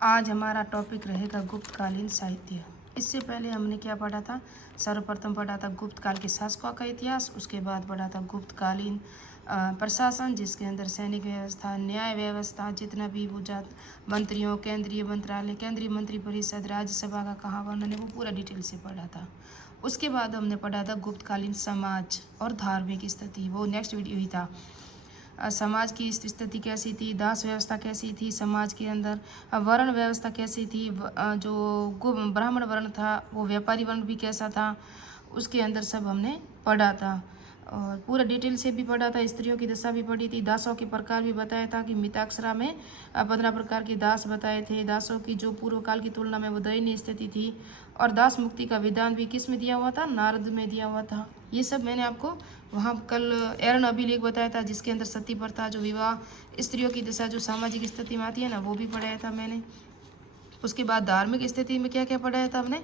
आज हमारा टॉपिक रहेगा गुप्तकालीन साहित्य। इससे पहले हमने क्या पढ़ा था? सर्वप्रथम पढ़ा था गुप्त काल के शासकों का इतिहास। उसके बाद पढ़ा था गुप्तकालीन प्रशासन, जिसके अंदर सैनिक व्यवस्था, न्याय व्यवस्था, जितना भी वो जात मंत्रियों, केंद्रीय मंत्रालय, केंद्रीय मंत्रिपरिषद, राज्यसभा का कहाँ वर्णन है, वो पूरा डिटेल से पढ़ा था। उसके बाद हमने पढ़ा था गुप्तकालीन समाज और धार्मिक स्थिति, वो नेक्स्ट वीडियो ही था। समाज की स्थिति कैसी थी, दास व्यवस्था कैसी थी समाज के अंदर, वर्ण व्यवस्था कैसी थी, जो ब्राह्मण वर्ण था वो व्यापारी वर्ण भी कैसा था, उसके अंदर सब हमने पढ़ा था। और पूरा डिटेल से भी पढ़ा था। स्त्रियों की दशा भी पढ़ी थी। दासों के प्रकार भी बताया था कि मिताक्षरा में 15 प्रकार के दास बताए थे। दासों की जो पूर्व काल की तुलना में वो दयनीय स्थिति थी। और दास मुक्ति का विधान भी किस में दिया हुआ था? नारद में दिया हुआ था। ये सब मैंने आपको वहाँ कल एरन अभिलेख बताया था, जिसके अंदर सती प्रथा, जो विवाह, स्त्रियों की दशा जो सामाजिक स्थिति में आती है ना, वो भी पढ़ाया था मैंने। उसके बाद धार्मिक स्थिति में क्या क्या पढ़ाया था हमने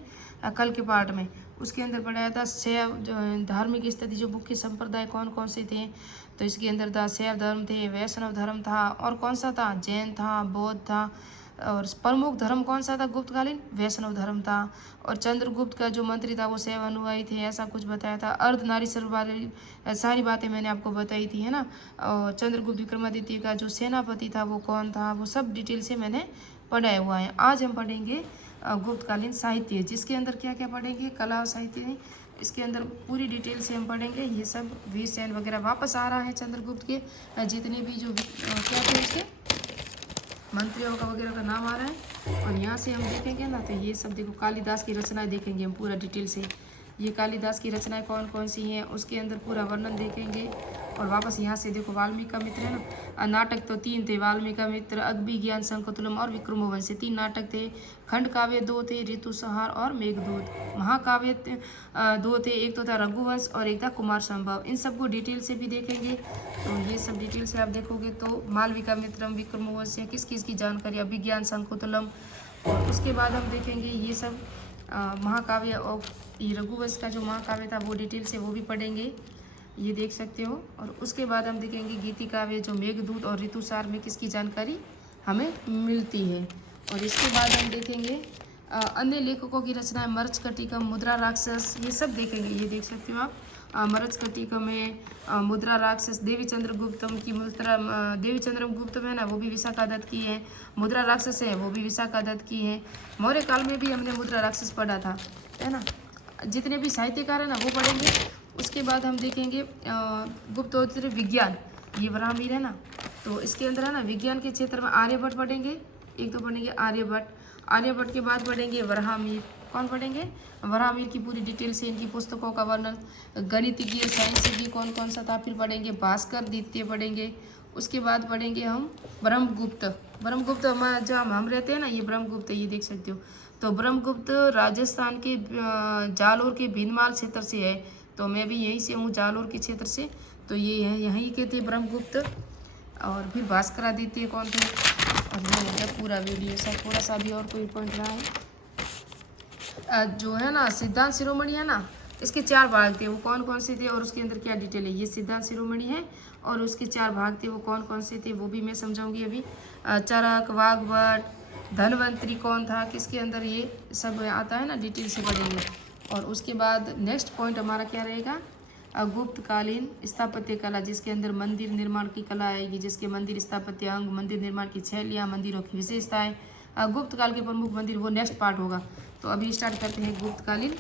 कल के पार्ट में? उसके अंदर पढ़ाया था शैव धार्मिक स्थिति, जो मुख्य संप्रदाय कौन कौन से थे। तो इसके अंदर था शैव धर्म थे, वैष्णव धर्म था, और कौन सा था? जैन था, बौद्ध था। और प्रमुख धर्म कौन सा था गुप्तकालीन? वैष्णव धर्म था। और चंद्रगुप्त का जो मंत्री था वो शैव अनुयायी थे, ऐसा कुछ बताया था। अर्धनारीश्वर वाली सारी बातें मैंने आपको बताई थी, है ना। और चंद्रगुप्त विक्रमादित्य का जो सेनापति था वो कौन था, वो सब डिटेल से मैंने पढ़ाया हुआ है। आज हम पढ़ेंगे गुप्तकालीन साहित्य, जिसके अंदर क्या क्या पढ़ेंगे? कला और साहित्य। इसके अंदर पूरी डिटेल से हम पढ़ेंगे। ये सब वीर सैन वगैरह वापस आ रहा है चंद्रगुप्त के, जितने भी जो क्या थे उसके मंत्रियों का वगैरह का नाम आ रहा है। और यहाँ से हम देखेंगे ना, तो ये सब देखो कालिदास की रचनाएं देखेंगे हम पूरा डिटेल से। ये कालिदास की रचनाएं कौन कौन सी हैं उसके अंदर पूरा वर्णन देखेंगे। और वापस यहाँ से देखो वाल्मीकि का मित्र है ना, नाटक तो 3 थे, वाल्मीकि का मित्र, अग्निज्ञान, शंकुतलम और विक्रमोर्वश, 3 नाटक थे। खंड काव्य 2 थे, ऋतुसंहार और मेघदूत। महाकाव्य 2 थे, एक तो था रघुवंश और एक था कुमार संभव। इन सबको डिटेल से भी देखेंगे। तो ये सब डिटेल से आप देखोगे तो मालविका मित्रम, विक्रमोर्वश, किस किस की जानकारी, अभिज्ञान, शंकुतलम। और उसके बाद हम देखेंगे ये सब महाकाव्य, और ये रघुवंश का जो महाकाव्य था वो डिटेल से वो भी पढ़ेंगे, ये देख सकते हो। और उसके बाद हम देखेंगे गीति काव्य, जो मेघदूत और ऋतुसार में किसकी जानकारी हमें मिलती है। और इसके बाद हम देखेंगे अन्य लेखकों की रचनाएं, मरचकटिकम, मुद्रा राक्षस, ये सब देखेंगे। ये देख सकते हो आप, मरचकटिकम में मुद्रा राक्षस, देवी चंद्रगुप्तम की मुद्रा, देवी चंद्रगुप्तम है ना, वो भी विशाखा दत्त की है। मुद्रा राक्षस है वो भी विशाखा दत्त की है। मौर्य काल में भी हमने मुद्रा राक्षस पढ़ा था, है ना। जितने भी साहित्यकार है ना वो पढ़ेंगे। उसके बाद हम देखेंगे गुप्तोत्तर विज्ञान, ये ब्राह्मीर है ना, तो इसके अंदर है ना विज्ञान के क्षेत्र में आर्यभट्ट पढ़ेंगे। एक तो पढ़ेंगे आर्यभट्ट। आर्यभट्ट के बाद पढ़ेंगे वराहमिहिर। कौन पढ़ेंगे? वराहमिहिर की पूरी डिटेल से इनकी पुस्तकों का वर्णन। गणितज्ञ, साइंसज्ञ कौन कौन सा था, फिर पढ़ेंगे भास्कर, द्वितीय पढ़ेंगे। उसके बाद पढ़ेंगे हम ब्रह्मगुप्त। ब्रह्मगुप्त जहाँ हम रहते हैं ना, ये ब्रह्मगुप्त, ये देख सकते हो। तो ब्रह्मगुप्त राजस्थान के जालोर के भीनमाल क्षेत्र से है। तो मैं भी यहीं से हूँ, जालोर के क्षेत्र से। तो ये है यहीं के थे ब्रह्मगुप्त। और फिर भास्करादित्य कौन थे। और ये हो गया पूरा वीडियो। सब थोड़ा सा भी और कोई पॉइंट रहा है जो है ना, सिद्धांत शिरोमणि है ना, इसके 4 भाग थे, वो कौन कौन से थे और उसके अंदर क्या डिटेल है। ये सिद्धांत शिरोमणि है और उसके 4 भाग थे, वो कौन कौन से थे वो भी मैं समझाऊंगी अभी। चरक, वाग्भट, धनवंतरी कौन था, किसके अंदर, ये सब आता है ना, डिटेल से पढ़ेंगे। और उसके बाद नेक्स्ट पॉइंट हमारा क्या रहेगा? गुप्तकालीन स्थापत्य कला, जिसके अंदर मंदिर निर्माण की कला आएगी, जिसके मंदिर स्थापत्य अंग, मंदिर निर्माण की शैलियाँ, मंदिरों की विशेषताएं, गुप्त काल के प्रमुख मंदिर, वो नेक्स्ट पार्ट होगा। तो अभी स्टार्ट करते हैं गुप्तकालीन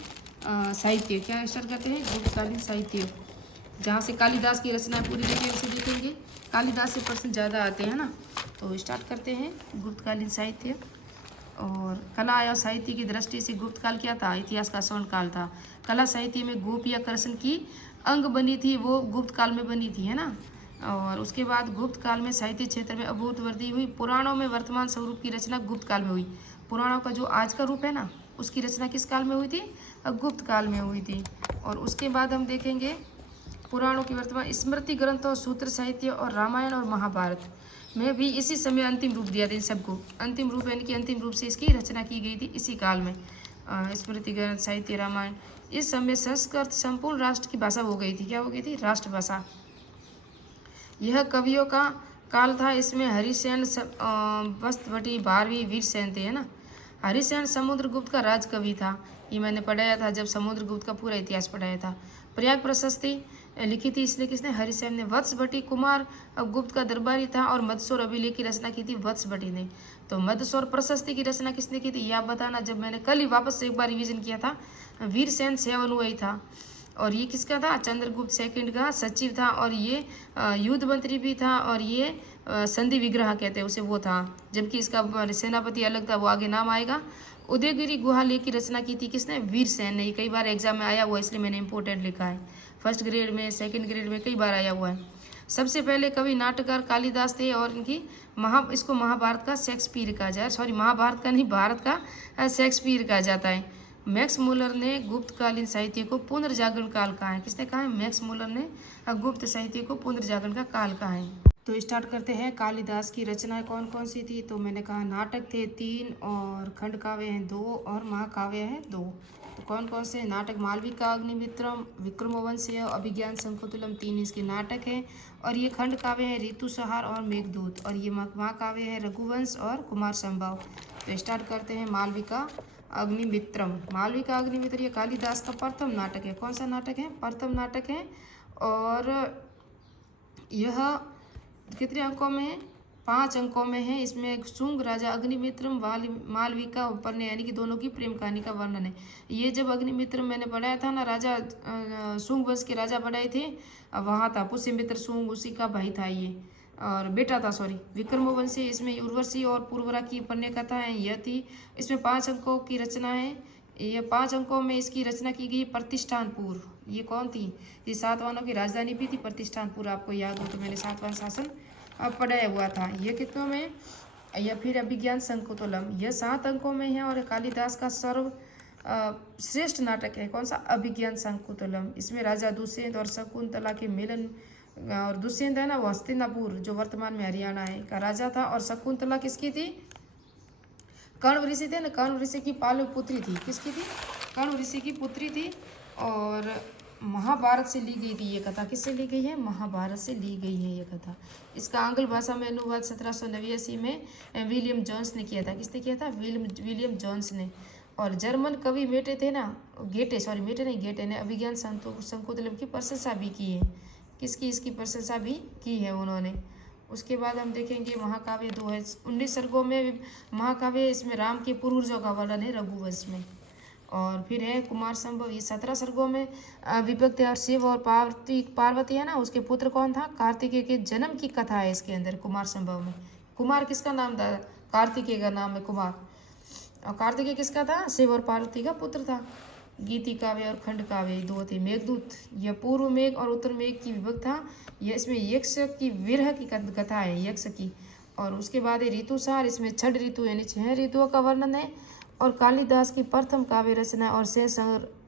साहित्य। क्या स्टार्ट करते हैं? गुप्तकालीन साहित्य, जहाँ से कालिदास की रचनाएं पूरी डिटेल से देखेंगे। कालिदास से प्रश्न ज़्यादा आते हैं ना। तो स्टार्ट करते हैं गुप्तकालीन साहित्य। और कला या साहित्य की दृष्टि से गुप्त काल क्या था? इतिहास का स्वर्ण काल था। कला साहित्य में गोप या कृष्ण की अंग बनी थी, वो गुप्त काल में बनी थी, है ना। और उसके बाद गुप्त काल में साहित्य क्षेत्र में अभूत वृद्धि हुई। पुराणों में वर्तमान स्वरूप की रचना गुप्त काल में हुई। पुराणों का जो आज का रूप है ना, उसकी रचना किस काल में हुई थी? गुप्त काल में हुई थी। और उसके बाद हम देखेंगे पुराणों की वर्तमान स्मृति ग्रंथों, सूत्र साहित्य और रामायण और महाभारत में भी इसी समय अंतिम रूप दिया था। इन सबको अंतिम रूप यानी कि अंतिम रूप से इसकी रचना की गई थी इसी काल में। स्मृति ग्रंथ, साहित्य, रामायण, इस समय संस्कृत संपूर्ण राष्ट्र की भाषा हो गई थी। क्या हो गई थी? राष्ट्रभाषा। यह कवियों का काल था, इसमें हरिसेन वस्त्रवटी 12वीं वीरसेन थे, है ना। हरिसेन समुद्रगुप्त का राजकवि था, ये मैंने पढ़ाया था जब समुद्रगुप्त का पूरा इतिहास पढ़ाया था। प्रयाग प्रशस्ति लिखी थी इसने किसने, हरिसेन ने। वत्सवटी कुमार गुप्त का दरबारी था और मदसौर अभिलेख की रचना की थी वत्सवटी ने। तो मदसौर प्रशस्ति की रचना किसने की थी, यह आप बताना, जब मैंने कल ही वापस से एक बार रिवीजन किया था। वीरसेन सेवनुई था, और ये किसका था, चंद्रगुप्त सेकंड का सचिव था, और ये युद्ध मंत्री भी था, और ये संधि विग्रह कहते हैं उसे, वो था। जबकि इसका सेनापति अलग था, वो आगे नाम आएगा। उदयगिरी गुहा लेख की रचना की थी किसने, वीरसेन ने। ये कई बार एग्जाम में आया हुआ है, इसलिए मैंने इंपोर्टेंट लिखा है। फर्स्ट ग्रेड में, सेकंड ग्रेड में कई बार आया हुआ है। सबसे पहले कवि नाटककार कालिदास थे, और इनकी इसको महाभारत का शेक्सपियर कहा जाए, सॉरी महाभारत का नहीं, भारत का शेक्सपियर कहा जाता है। मैक्स मुलर ने गुप्तकालीन साहित्य को पुनर्जागरण काल कहा है, किसने कहा है, मैक्स मुलर ने गुप्त साहित्य को पुनर्जागरण का काल कहा है। तो स्टार्ट करते हैं। कालिदास की रचनाएं कौन कौन सी थी, तो मैंने कहा नाटक थे 3, और खंड काव्य हैं 2, और महाकाव्य हैं 2। तो कौन कौन से नाटक, मालविका, अग्निमित्रम, विक्रमोवंशीय, अभिज्ञान शकुंतलम, 3 इसके नाटक हैं। और ये खंड काव्य है ऋतुसंहार और मेघदूत, और ये महाकाव्य है रघुवंश और कुमार संभव। तो स्टार्ट करते हैं। मालविका अग्निमित्रम। मालविका अग्निमित्र ये कालिदास का प्रथम नाटक है। कौन सा नाटक है, प्रथम नाटक है। और यह कितने अंकों में है, 5 अंकों में है। इसमें शुंग राजा अग्निमित्रम मालविका उपन्यास, यानी कि दोनों की प्रेम कहानी का वर्णन है। ये जब अग्निमित्रम मैंने पढ़ाया था ना, राजा शुंग वंश के राजा पढ़ाए थे, वहाँ था पुष्यमित्र शुंग, उसी का भाई था ये, और बेटा था, सॉरी। विक्रमोवंशी, इसमें उर्वशी और पूर्वरा की पन्य कथा है, यह थी। इसमें 5 अंकों की रचना है। ये 5 अंकों में इसकी रचना की गई प्रतिष्ठानपुर। ये कौन थी, ये सातवानों की राजधानी भी थी प्रतिष्ठानपुर, आपको याद हो तो मैंने सातवान शासन पढ़ाया हुआ था। ये कितनों में, या फिर अभिज्ञान शकुंतलम, यह 7 अंकों में है, और कालिदास का सर्व श्रेष्ठ नाटक है। कौन सा, अभिज्ञान शकुंतलम। इसमें राजा दुष्यंत और शकुंतला के मिलन, और दुष्यंत है ना वो हस्तिनापुर जो वर्तमान में हरियाणा है का राजा था, और शकुंतला किसकी थी, कर्ण ऋषि थे ना, कर्ण ऋषि की पालव पुत्री थी। किसकी थी, कर्ण ऋषि की पुत्री थी। और महाभारत से ली गई थी ये कथा, किससे ली गई है, महाभारत से ली गई है ये कथा। इसका आंग्ल भाषा में अनुवाद 1789 में विलियम जोन्स ने किया था। किसने किया था, विलियम जोन्स ने। और जर्मन कवि मेटे थे ना, गेटे ने अभिज्ञान शकुंतलम की प्रशंसा भी की है। किसकी, इसकी प्रशंसा भी की है उन्होंने। उसके बाद हम देखेंगे महाकाव्य 2 है, 19 सर्गों में महाकाव्य। इसमें राम के पूर्वजों का वर्णन है रघुवंश में। और फिर है कुमार संभव, ये 17 सर्गों में विभक्त है। और शिव और पार्वती है ना, उसके पुत्र कौन था, कार्तिकेय के जन्म की कथा है इसके अंदर कुमार संभव में। कुमार किसका नाम था, कार्तिकेय का नाम है कुमार। और कार्तिकेय किसका था, शिव और पार्वती का पुत्र था। गीति काव्य और खंड काव्य 2 थे। मेघदूत, यह पूर्व मेघ और उत्तर मेघ की विभक्त था। यह इसमें यक्ष की विरह की कथा है, यक्ष की। और उसके बाद है ऋतुसार, इसमें 6 ऋतु यानी 6 ऋतुओं का वर्णन है। और कालिदास की प्रथम काव्य रचना और 6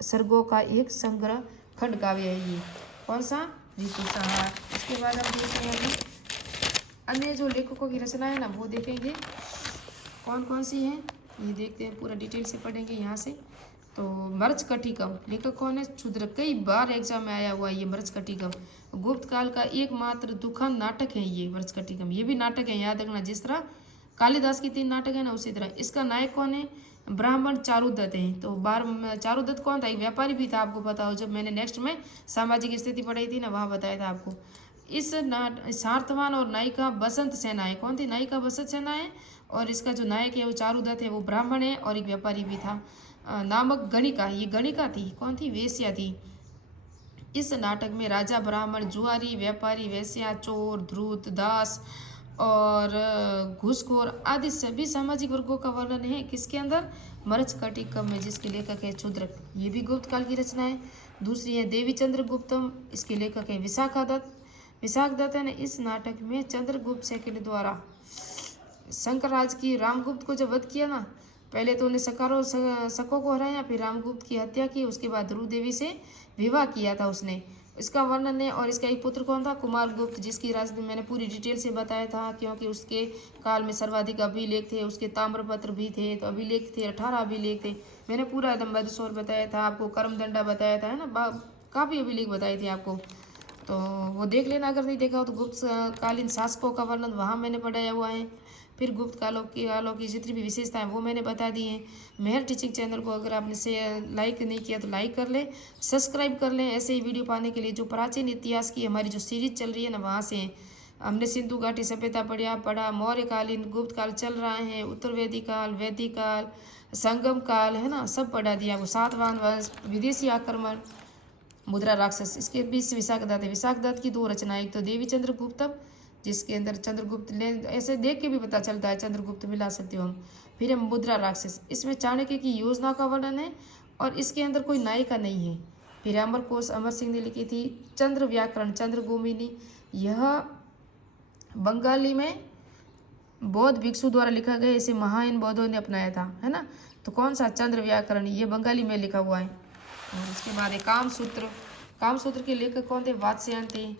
सर्गों का एक संग्रह खंड काव्य है ये। कौन सा, ऋतुसार। इसके बाद हम देखेंगे अन्य जो लेखकों की रचना है ना, वो देखेंगे कौन कौन सी हैं, ये देखते हैं, पूरा डिटेल से पढ़ेंगे यहाँ से। तो मृच्छकटिकम, लेखक कौन है, क्षुद्र, कई बार एग्जाम में आया हुआ है ये मृच्छकटिकम। गुप्त काल का एकमात्र दुखद नाटक है ये मृच्छकटिकम। ये भी नाटक है, याद रखना, जिस तरह कालिदास की 3 नाटक है ना, उसी तरह इसका नायक कौन है, ब्राह्मण चारुदत्त है। तो चारुदत्त कौन था, एक व्यापारी भी था, आपको पता हो, जब मैंने नेक्स्ट में सामाजिक स्थिति पढ़ाई थी ना, वहाँ बताया था आपको। इस सार्थवान और नायिका बसंत सेना है। कौन थी, नायिका बसंत सेना है। और इसका जो नायक है वो चारुदत्त है, वो ब्राह्मण है और एक व्यापारी भी था। नामक गणिका, ये गणिका थी, कौन थी, वेश्या थी। इस नाटक में राजा, ब्राह्मण, जुआरी, व्यापारी, वेश्या, चोर, धूर्त, दास और घूसखोर आदि सभी सामाजिक वर्गों का वर्णन है। किसके अंदर, मृच्छकटिकम में, जिसके लेखक है क्षुद्रक। ये भी गुप्त काल की रचना है। दूसरी है देवी चंद्रगुप्तम, इसके लेखक है विशाखा दत्त। विशाख दत्त ने इस नाटक में चंद्रगुप्त सेकंड द्वारा शंकर राज की रामगुप्त को जब वध किया ना, पहले तो उन्हें शकों को हराया, फिर रामगुप्त की हत्या की, उसके बाद ध्रुव देवी से विवाह किया था उसने। इसका वर्णन है। और इसका एक पुत्र कौन था, कुमारगुप्त, जिसकी राजधानी मैंने पूरी डिटेल से बताया था, क्योंकि उसके काल में सर्वाधिक अभिलेख थे, उसके ताम्रपत्र भी थे, तो अभिलेख थे 18 अभिलेख थे। मैंने पूरा एकदम बदसौर बताया था आपको, कर्मदंडा बताया था, है ना, काफ़ी अभिलेख बताए थे आपको। तो वो देख लेना अगर नहीं देखा हो तो। गुप्त कालीन शासकों का वर्णन वहाँ मैंने पढ़ाया हुआ है। फिर गुप्त कालों की जितनी भी विशेषताएं वो मैंने बता दी हैं। मेहर टीचिंग चैनल को अगर आपने से लाइक नहीं किया तो लाइक कर लें, सब्सक्राइब कर लें ऐसे ही वीडियो पाने के लिए। जो प्राचीन इतिहास की हमारी जो सीरीज चल रही है ना, वहाँ से हमने सिंधु घाटी सभ्यता पढ़ा, मौर्यकालीन, गुप्त काल चल रहा है, उत्तर वैदिक काल, वैदिक काल, संगम काल, है ना, सब पढ़ा दिया। वो सातवाहन वंश, विदेशी आक्रमण, मुद्रा राक्षस, इसके बीच विशाखदत्त है। विशाखदत्त की 2 रचनाएं, एक तो देवी चंद्रगुप्तम जिसके अंदर चंद्रगुप्त ले ऐसे देख के भी पता चलता है, चंद्रगुप्त मिला सकते हो हम। फिर है मुद्रा राक्षस, इसमें चाणक्य की योजना का वर्णन है और इसके अंदर कोई नायिका नहीं है। फिर अमर कोश अमर सिंह ने लिखी थी। चंद्र व्याकरण चंद्रगोमिनी, यह बंगाली में बौद्ध भिक्षु द्वारा लिखा गया, इसे महायान बौद्धों ने अपनाया था, है ना। तो कौन सा चंद्र व्याकरण, ये बंगाली में लिखा हुआ है। और उसके बाद है कामसूत्र। कामसूत्र के लेखक कौन थे? वात्स्यायन थे।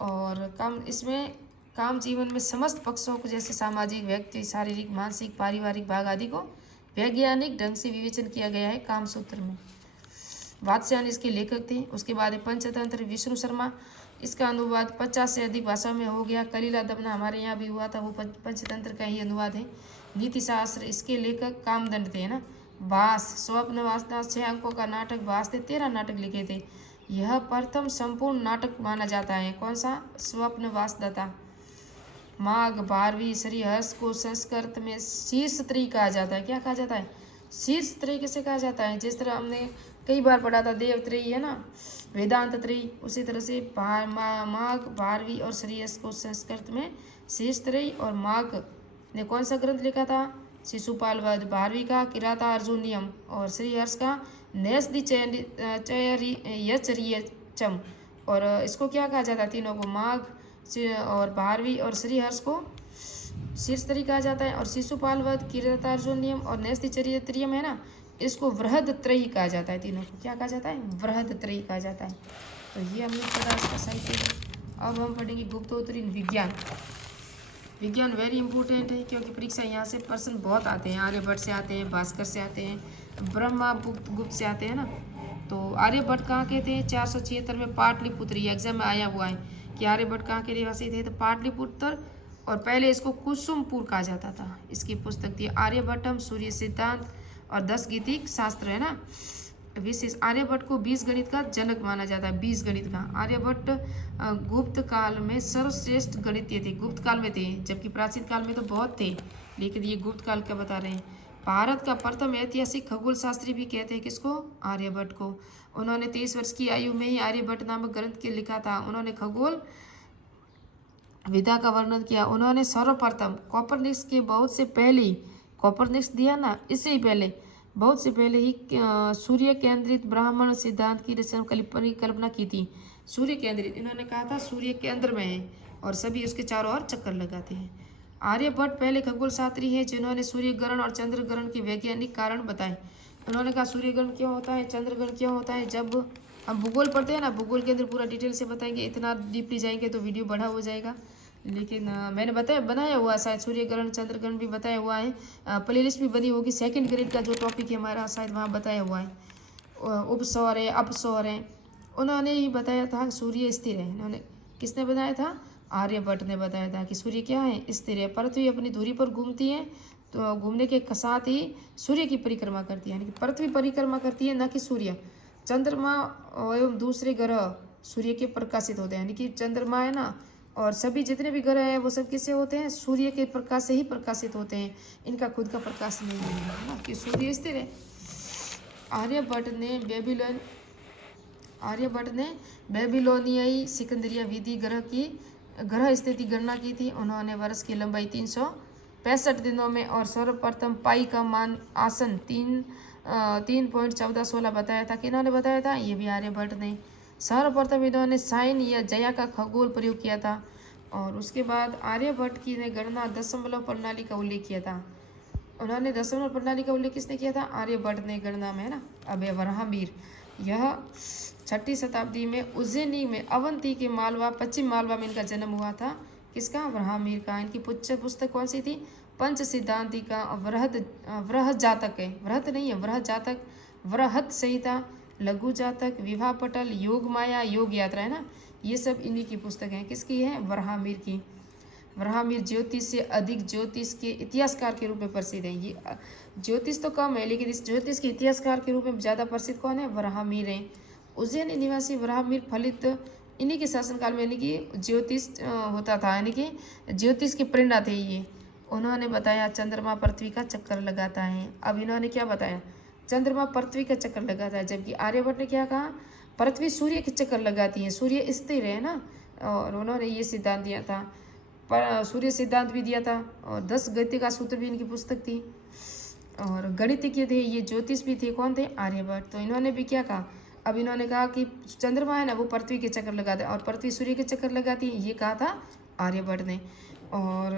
और इसमें काम जीवन में समस्त पक्षों को, जैसे सामाजिक, व्यक्ति, शारीरिक, मानसिक, पारिवारिक भाग आदि को वैज्ञानिक ढंग से विवेचन किया गया है कामसूत्र में। वात्स्यायन इसके लेखक थे। उसके बाद है पंचतंत्र, विष्णु शर्मा, इसका अनुवाद 50 से अधिक भाषा में हो गया। कलीला दमना हमारे यहाँ भी हुआ था, वो पंचतंत्र का ही अनुवाद है। नीति शास्त्र, इसके लेखक कामदंड थे, ना। भास, स्वप्न वासना, 6 अंकों का नाटक भास ने 13 नाटक लिखे थे। यह प्रथम संपूर्ण नाटक माना जाता है। कौन सा? स्वप्न वासदाता। माघ, भारवी, श्रीहर्ष को संस्कृत में शीर्षत्रयी कहा जाता है। क्या कहा जाता है? शीर्षत्रयी किसे कहा जाता है? जिस तरह हमने कई बार पढ़ा था देवत्रयी, है ना, वेदांत त्रयी, उसी तरह से माघ, भारवी और श्रीहर्ष को संस्कृत में शीर्षत्रयी। और माघ ने कौन सा ग्रंथ लिखा था? शिशुपाल वध। भारवी का किराता अर्जुनियम और श्रीहर्ष का नैस्दि यचरियचम। और इसको क्या कहा जाता है? तीनों को, माघ और भारवी और श्रीहर्ष को शीर्षत्रयी कहा जाता है। और शिशुपाल वध, किरातार्जुनियम और नैस्तिचर्यत्रियम, है ना, इसको वृहदत्रयी कहा जाता है। तीनों को क्या कहा जाता है? वृहदत्रयी कहा जाता है। तो ये हमने पढ़ा इसका साहित्य। अब हम पढ़ेंगे गुप्तोत्तरीन विज्ञान। विज्ञान वेरी इंपॉर्टेंट है क्योंकि परीक्षा यहाँ से प्रश्न बहुत आते हैं। आर्यभट्ट से आते हैं, भास्कर से आते हैं, ब्रह्मा गुप्त से आते हैं ना। तो आर्यभट्ट कहाँ के थे? 476 में पाटलिपुत्र, ये एग्जाम में आया हुआ है कि आर्यभट्ट कहाँ के रहवासी थे? तो पाटलिपुत्र। और पहले इसको कुसुमपुर कहा जाता था। इसकी पुस्तक थी आर्यभट्टम, सूर्य सिद्धांत और 10 गीतिक शास्त्र, है ना। विशेष, आर्यभट्ट को बीज गणित का जनक माना जाता है। बीज गणित का आर्यभट्ट गुप्त काल में सर्वश्रेष्ठ गणितीय थे। गुप्त काल में थे, जबकि प्राचीन काल में तो बहुत थे, लेकिन ये गुप्त काल का बता रहे हैं। भारत का प्रथम ऐतिहासिक खगोल शास्त्री भी कहते हैं किसको? आर्यभट्ट को। उन्होंने 23 वर्ष की आयु में ही आर्यभट्ट नामक ग्रंथ के लिखा था। उन्होंने खगोल विधा का वर्णन किया। उन्होंने सर्वप्रथम कोपरनिकस के बहुत से पहले, कोपरनिकस दिया ना, इससे ही पहले, बहुत से पहले ही सूर्य केंद्रित ब्राह्मण सिद्धांत की परिकल्पना की थी। सूर्य केंद्रित, इन्होंने कहा था सूर्य केंद्र में है और सभी उसके चारों ओर चक्कर लगाते हैं। आर्यभट्ट पहले खगोल शास्त्री है जिन्होंने सूर्य ग्रहण और चंद्र ग्रहण के वैज्ञानिक कारण बताए। उन्होंने कहा सूर्य ग्रहण क्यों होता है, चंद्र ग्रहण क्यों होता है। जब हम भूगोल पढ़ते हैं ना, भूगोल के अंदर पूरा डिटेल से बताएंगे। इतना डीपली जाएंगे तो वीडियो बड़ा हो जाएगा, लेकिन मैंने बनाया हुआ शायद सूर्य ग्रहण चंद्र ग्रहण भी बताया हुआ है। प्लेलिस्ट भी बनी होगी, 2nd ग्रेड का जो टॉपिक है हमारा, शायद वहाँ बताया हुआ है। उपसौर है, अपसौर है, उन्होंने ही बताया था सूर्य स्थिर है। इन्होंने, किसने बताया था? आर्यभट्ट ने बताया था कि सूर्य क्या है? स्थिर है। पृथ्वी अपनी धुरी पर घूमती है, तो घूमने के साथ ही सूर्य की परिक्रमा करती है, यानी कि पृथ्वी परिक्रमा करती है, न कि सूर्य। चंद्रमा एवं दूसरे ग्रह सूर्य के प्रकाशित होते हैं, यानी कि चंद्रमा है ना, और सभी जितने भी ग्रह हैं वो सब किससे होते हैं? सूर्य के प्रकाश से ही प्रकाशित होते हैं। इनका खुद का प्रकाश नहीं है ना, कि सूर्य स्थिर है। आर्यभट्ट ने बेबीलोनियाई सिकंदरिया विधि ग्रह स्थिति गणना की थी। उन्होंने वर्ष की लंबाई 365 दिनों में और सर्वप्रथम पाई का मान आसन 3.1416 बताया था। किन्होंने बताया था? ये भी आर्यभट्ट ने। सर्वप्रथम इन्होंने साइन या जया का खगोल प्रयोग किया था। और उसके बाद आर्यभट्ट की ने गणना दशमलव प्रणाली का उल्लेख किया था। उन्होंने दशमलव प्रणाली का उल्लेख किसने किया था? आर्यभट्ट ने गणना में, है ना। अब वराहमिहिर, यह 6ठी शताब्दी में उज्जैनी में अवंती के मालवा, पश्चिम मालवा में इनका जन्म हुआ था। किसका? वराहमिहिर का। इनकी पुस्तक कौन सी थी? पंच सिद्धांति का वृहद जातक है, वृहत नहीं है, वृहद जातक, वृहत संहिता, लघु जातक, विवाह पटल, योग माया, योग यात्रा, है ना। ये सब इन्हीं की पुस्तक हैं। किसकी है? वराहमिहिर की। वराहमिहिर ज्योतिष से अधिक ज्योतिष के इतिहासकार के रूप में प्रसिद्ध है। ये ज्योतिष तो कम है, लेकिन इस ज्योतिष के इतिहासकार के रूप में ज़्यादा प्रसिद्ध कौन है? वराहमिहिर है। उज्जैन निवासी वराहमिहिर फलित इन्हीं के शासनकाल में यानी कि ज्योतिष होता था, यानी कि ज्योतिष के प्रेरणा थे ये। उन्होंने बताया चंद्रमा पृथ्वी का चक्कर लगाता है। अब इन्होंने क्या बताया? चंद्रमा पृथ्वी का चक्कर लगाता है, जबकि आर्यभट्ट ने क्या कहा? पृथ्वी सूर्य के चक्कर लगाती है, सूर्य स्थिर है ना। और उन्होंने ये सिद्धांत दिया था, पर सूर्य सिद्धांत भी दिया था। और 10 गणित का सूत्र भी इनकी पुस्तक थी। और गणितज्ञ थे ये, ज्योतिष भी थे। कौन थे? आर्यभट्ट। तो इन्होंने भी क्या कहा? अब इन्होंने कहा कि चंद्रमा है ना, वो पृथ्वी के चक्कर लगाता है और पृथ्वी सूर्य के चक्कर लगाती है, ये कहा था आर्यभट्ट ने। और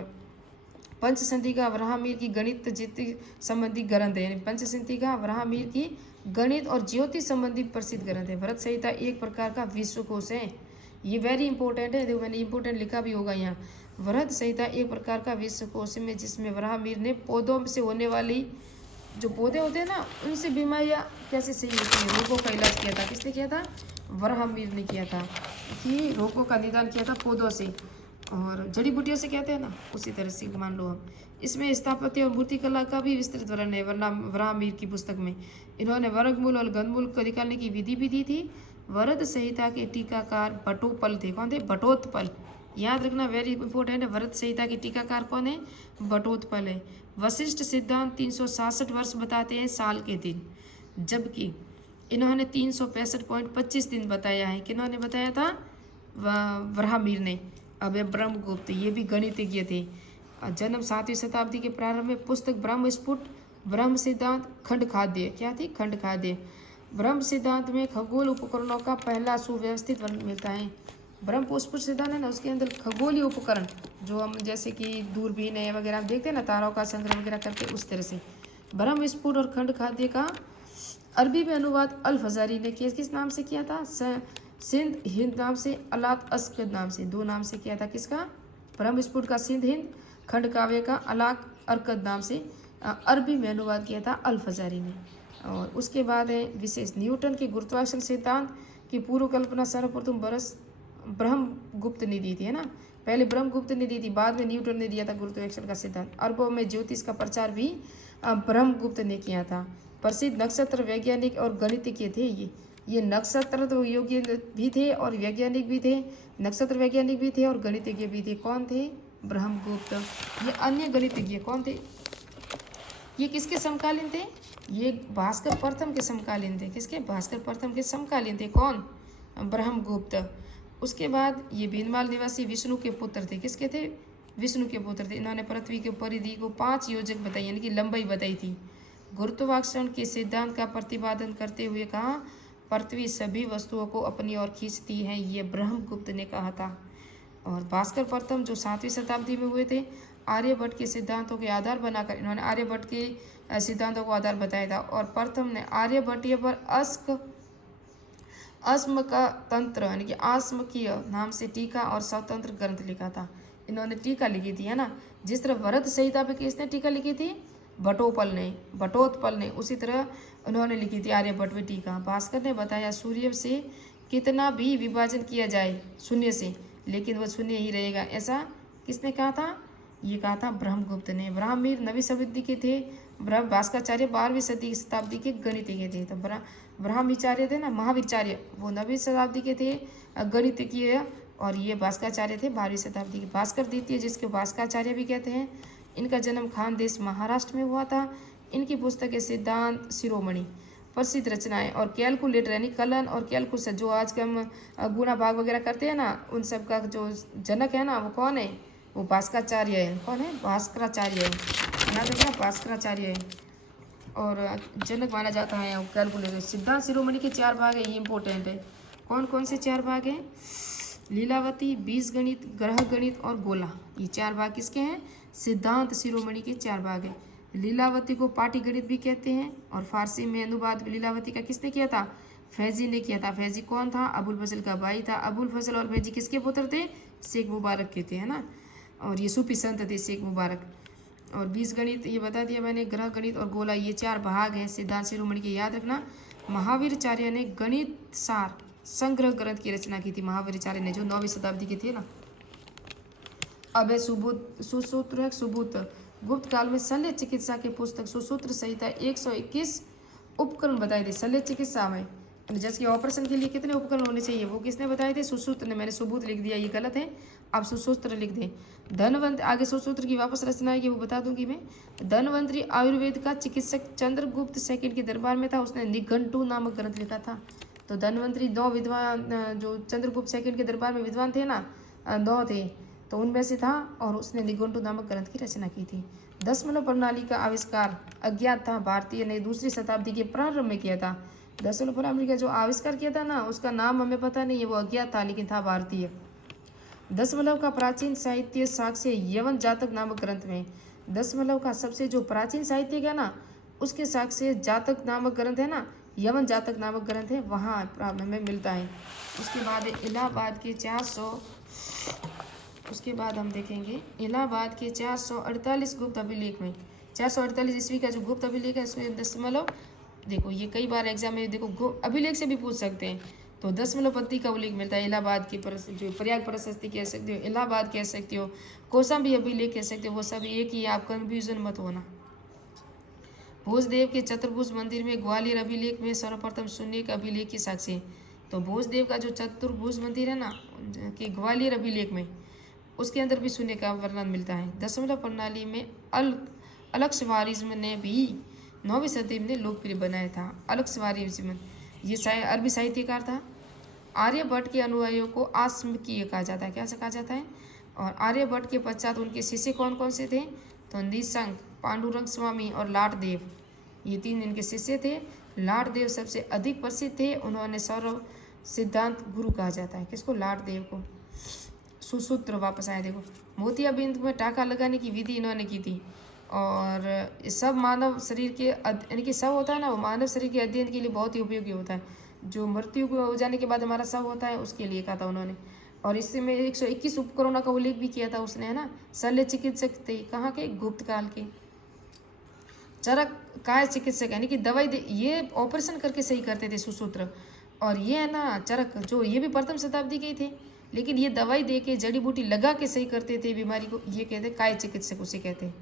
पंचसंधिका वराहमिहिर की गणित ज्योतिष संबंधी ग्रंथ है, यानी पंचसंधिका वराहमिहिर की गणित और ज्योतिष संबंधी प्रसिद्ध ग्रंथ है। भरत संहिता एक प्रकार का विश्वकोश है। ये वेरी इंपॉर्टेंट है, देखो मैंने इंपॉर्टेंट लिखा भी होगा यहाँ। भरत संहिता एक प्रकार का विश्वकोश में, जिसमें वराहमिहिर ने पौधों से होने वाली, जो पौधे होते हैं ना, उनसे बीमारियाँ कैसे सही होती हैं, रोगों का इलाज किया था। किसने किया था? वराहमिहिर ने किया था, कि रोगों का निदान किया था पौधों से, और जड़ी बूटियों से कहते हैं ना, उसी तरह से मान लो हम। इसमें स्थापत्य और मूर्ति कला का भी विस्तृत वर्णन है वराहमिहिर की पुस्तक में। इन्होंने वर्गमूल और घनमूल को निकालने की विधि भी दी थी। वरद संहिता के टीकाकार बटोत्पल थे। कौन थे? बटोत्पल। याद रखना, वेरी इंपॉर्टेंट है। वरद संहिता के टीकाकार कौन है? बटोत्पल है। वशिष्ठ सिद्धांत 366 वर्ष बताते हैं साल के दिन, जबकि इन्होंने 365.25 दिन बताया है। किन्होंने बताया था? वराहमिहिर ने। अब है ब्रह्मगुप्त, ये भी गणितज्ञ थे। जन्म 7वीं शताब्दी के प्रारंभ में। पुस्तक ब्रह्मस्फुट, ब्रह्म सिद्धांत, खंड खाद्य। क्या थी? खंड खाद्य। ब्रह्म सिद्धांत में खगोल उपकरणों का पहला सुव्यवस्थित वर्णन मिलता है। ब्रह्मस्फुट सिद्धांत है ना, उसके अंदर खगोलीय उपकरण, जो हम जैसे कि दूरबीन है वगैरह आप देखते हैं ना, तारों का संग्रह वगैरह करके, उस तरह से। ब्रह्मस्फुट और खंड खाद्य का अरबी में अनुवाद अल फजारी ने किया। किस नाम से किया था? सिंध हिंद नाम से, अलात अस्कद नाम से, 2 नाम से किया था। किसका? ब्रह्मस्फुट का सिंध हिंद, खंड काव्य का अलाक अरकद नाम से अरबी में अनुवाद किया था अल फजारी ने। और उसके बाद है विशेष न्यूटन के गुरुत्वाकर्षण सिद्धांत की पूर्व कल्पना सर्वप्रथम ब्रह्मगुप्त ने दी थी, है ना। पहले ब्रह्मगुप्त ने दी थी, बाद में न्यूटन ने दिया था गुरुत्वाकर्षण का सिद्धांत। अरबों में ज्योतिष का प्रचार भी ब्रह्मगुप्त ने किया था। प्रसिद्ध नक्षत्र वैज्ञानिक और गणितज्ञ थे ये नक्षत्र तो योग्य भी थे और वैज्ञानिक भी थे, नक्षत्र वैज्ञानिक भी थे और गणितज्ञ भी थे। कौन थे? ब्रह्मगुप्त। ये अन्य गणितज्ञ कौन थे? ये किसके समकालीन थे? ये भास्कर प्रथम के समकालीन थे। किसके? भास्कर प्रथम के समकालीन थे। कौन? ब्रह्मगुप्त। उसके बाद ये बीनमाल निवासी विष्णु के पुत्र थे। किसके थे? विष्णु के पुत्र थे। इन्होंने पृथ्वी की परिधि को 5 योजक बताई, यानी कि लंबाई बताई थी। गुरुत्वाकर्षण के सिद्धांत का प्रतिपादन करते हुए कहा, पृथ्वी सभी वस्तुओं को अपनी ओर खींचती है, ये ब्रह्मगुप्त ने कहा था। और भास्कर प्रथम जो 7वीं शताब्दी में हुए थे, आर्यभट्ट के सिद्धांतों के आधार बनाकर इन्होंने आर्यभट्ट के सिद्धांतों को आधार बताया था। और प्रथम ने आर्यभट्टीय पर अस्म का तंत्र, यानी कि आस्मकीय नाम से टीका और स्वतंत्र ग्रंथ लिखा था। इन्होंने टीका लिखी थी, है ना। जिस तरह वरद संहिता पे किसने टीका लिखी थी? बटोत्पल ने। उसी तरह उन्होंने लिखी थी आर्यभट्ट में टीका। भास्कर ने बताया सूर्य से कितना भी विभाजन किया जाए शून्य से, लेकिन वह शून्य ही रहेगा। ऐसा किसने कहा था? ये कहा था ब्रह्मगुप्त ने। वराहमिहिर 9वीं शताब्दी के थे। भास्कराचार्य 12वीं शताब्दी के गणितज्ञ थे। तो ब्रह्मचार्य थे ना, महावीराचार्य, वो 9वीं शताब्दी के थे गणितज्ञ, और ये भास्कराचार्य थे 12वीं शताब्दी के। भास्कर द्वितीय, जिसके भास्कराचार्य भी कहते हैं, इनका जन्म खानदेश महाराष्ट्र में हुआ था। इनकी पुस्तकें सिद्धांत शिरोमणि प्रसिद्ध रचनाएं और कैलकुलेटर, यानी कलन और कैलकुलस, जो आज के हम गुणा भाग वगैरह करते हैं ना, उन सब का जो जनक है ना, वो कौन है? वो भास्कराचार्य है। कौन है? भास्कराचार्य है। याद रखना, भास्कराचार्य है और जनक माना जाता है कैलकुलेटर। सिद्धांत शिरोमणि के 4 भाग है, ये इंपॉर्टेंट है। कौन कौन से 4 भाग हैं? लीलावती, बीजगणित, ग्रह गणित और गोला। ये 4 भाग किसके हैं? सिद्धांत शिरोमणि के 4 भाग हैं। लीलावती को पाटीगणित भी कहते हैं, और फारसी में अनुवाद लीलावती का किसने किया था? फैजी ने किया था। फैजी कौन था? अबुल फजल का भाई था। अबुल फजल और फैजी किसके पुत्र थे? शेख मुबारक के थे, है ना। और ये सूफी संत थे शेख मुबारक। और बीजगणित ये बता दिया मैंने, ग्रह गणित और गोला, ये 4 भाग हैं सिद्धांत शिरोमणि के। याद रखना, महावीराचार्य ने गणित सार संग्रह ग्रंथ की रचना की थी महावीराचार्य ने, जो 9वीं शताब्दी के थे ना। अब है सुसूत्र सुबूत। गुप्त काल में शल्य चिकित्सा के पुस्तक सुसूत्र संहिता 121 उपकरण बताए थे शल्य चिकित्सा में। जैसे कि ऑपरेशन के लिए कितने उपकरण होने चाहिए वो किसने बताए थे? सुसूत्र ने। मैंने सुबूत लिख दिया, ये गलत है, आप सुसूत्र लिख दें। धनवंतरी, आगे सुसूत्र की वापस रचना है वो बता दूंगी मैं। धनवंतरी आयुर्वेद का चिकित्सक चंद्रगुप्त सेकंड के दरबार में था, उसने निघंटू नामक ग्रंथ लिखा था। तो धनवंतरी 2 विद्वान, जो चंद्रगुप्त सेकंड के दरबार में विद्वान थे ना, 2 थे, तो उनमें से था, और उसने निघंटू नामक ग्रंथ की रचना की थी। दशमलव प्रणाली का आविष्कार अज्ञात था, भारतीय ने 2री शताब्दी के प्रारंभ में किया था। दशमलव प्रणाली का जो आविष्कार किया था ना, उसका नाम हमें पता नहीं है, वो अज्ञात था, लेकिन था भारतीय। दशमलव का प्राचीन साहित्य साक्ष्य यवन जातक नामक ग्रंथ में। दशमलव का सबसे जो प्राचीन साहित्य है ना, उसके साक्ष्य जातक नामक ग्रंथ है ना, यवन जातक नामक ग्रंथ है, वहाँ हमें मिलता है। उसके बाद इलाहाबाद के 400, उसके बाद हम देखेंगे इलाहाबाद के 448 गुप्त अभिलेख में, 448 ईस्वी का जो गुप्त अभिलेख है उसमें दशमलव, देखो ये कई बार एग्जाम में देखो अभिलेख से भी पूछ सकते हैं। तो दशमलव पत्ती का उल्लेख मिलता है। इलाहाबाद की जो प्रयाग प्रशस्ति कह सकते हो, इलाहाबाद कह सकते हो, कौशाम्बी अभिलेख कह सकते हो, वो सब एक ही, आप कन्फ्यूजन मत होना। भोजदेव के चतुर्भुज मंदिर में ग्वालियर अभिलेख में सर्वप्रथम शून्य का अभिलेख की साक्षी। तो भोजदेव का जो चतुर्भुज मंदिर है ना, कि ग्वालियर अभिलेख में, उसके अंदर भी शून्य का वर्णन मिलता है। दशमलव प्रणाली में अलक्सवारिज्म ने भी 9वीं सदी में लोकप्रिय बनाया था। अलक्सवारिज्म ये अरबी साहित्यकार था। आर्यभट्ट के अनुयायियों को आस्मकीय कहा जाता है। क्या कहा जाता है? और आर्यभट्ट के पश्चात उनके शिष्य कौन कौन से थे? तो निशंक, पांडुरंग स्वामी और लाटदेव, ये 3 इनके शिष्य थे। लाटदेव सबसे अधिक प्रसिद्ध थे, उन्होंने सौरव सिद्धांत गुरु कहा जाता है। किसको? लाटदेव को। सुसूत्र वापस आए, देखो मोतियाबिंद में टाका लगाने की विधि इन्होंने की थी। और सब मानव शरीर के यानी कि शव होता है ना, वो मानव शरीर के अध्ययन के लिए बहुत ही उपयोगी होता है। जो मृत्यु हो जाने के बाद हमारा शव होता है, उसके लिए कहा था उन्होंने। और इससे में 121 उपकरणों का उल्लेख भी किया था उसने, है ना। शल्य चिकित्सक थे, कहाँ के? गुप्त काल के। चरक काय चिकित्सक, यानी कि दवाई दे, ये ऑपरेशन करके सही करते थे सुसूत्र। और ये है ना चरक, जो ये भी प्रथम शताब्दी के ही थे, लेकिन ये दवाई दे के, जड़ी बूटी लगा के सही करते थे बीमारी को, ये कहते काय चिकित्सक उसे कहते हैं।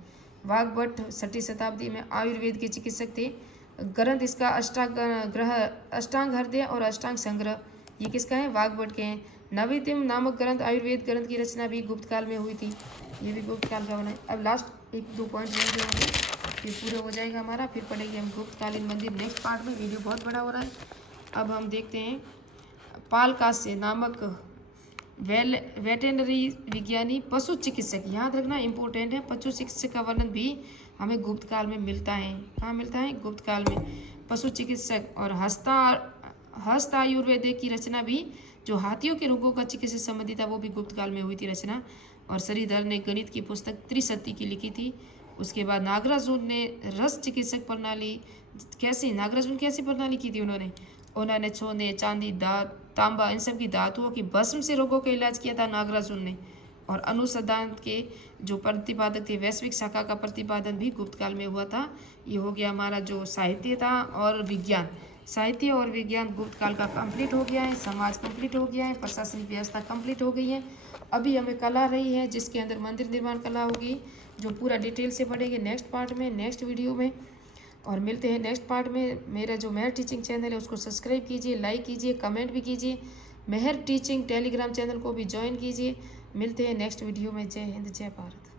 वाघभट्ट 6ठी शताब्दी में आयुर्वेद के चिकित्सक थे। ग्रंथ इसका अष्टांग हृदय और अष्टांग संग्रह, ये किसका है? वाघभट्ट के हैं। नवीतिम नामक ग्रंथ आयुर्वेद ग्रंथ की रचना भी गुप्त काल में हुई थी, ये भी गुप्त काल का बना है। अब लास्ट 1-2 पॉइंट रह गए होंगे, फिर पूरा हो जाएगा हमारा, फिर पढ़ेंगे हम गुप्तकालीन मंदिर नेक्स्ट पार्ट में। वीडियो बहुत बड़ा हो रहा है। अब हम देखते हैं पालकास्य नामक वेटेनरी विज्ञानी पशु चिकित्सक, याद रखना इंपॉर्टेंट है। पशु चिकित्सक का वर्णन भी हमें गुप्त काल में मिलता है। कहाँ मिलता है? गुप्त काल में। पशु चिकित्सक और हस्त आयुर्वेद की रचना भी, जो हाथियों के रोगों का चिकित्सा संबंधी था, वो भी गुप्त काल में हुई थी रचना। और श्रीधर ने गणित की पुस्तक त्रिशती की लिखी थी। उसके बाद नागराजुन ने रस चिकित्सक प्रणाली, नागराजुन कैसी प्रणाली की थी उन्होंने सोने, चांदी, तांबा, इन सब की धातुओं की भस्म से रोगों का इलाज किया था नागराजुन ने। और अनुसंधान के जो प्रतिपादक थे, वैश्विक शाखा का प्रतिपादन भी गुप्त काल में हुआ था। ये हो गया हमारा जो साहित्य था और विज्ञान, साहित्य और विज्ञान गुप्त काल का कंप्लीट हो गया है। समाज कंप्लीट हो गया है, प्रशासनिक व्यवस्था कंप्लीट हो गई है। अभी हमें कला रही है, जिसके अंदर मंदिर निर्माण कला होगी, जो पूरा डिटेल से पढ़ेंगे नेक्स्ट पार्ट में, नेक्स्ट वीडियो में। और मिलते हैं नेक्स्ट पार्ट में। मेरा जो मेहर टीचिंग चैनल है उसको सब्सक्राइब कीजिए, लाइक कीजिए, कमेंट भी कीजिए। मेहर टीचिंग टेलीग्राम चैनल को भी ज्वाइन कीजिए। मिलते हैं नेक्स्ट वीडियो में। जय हिंद, जय भारत।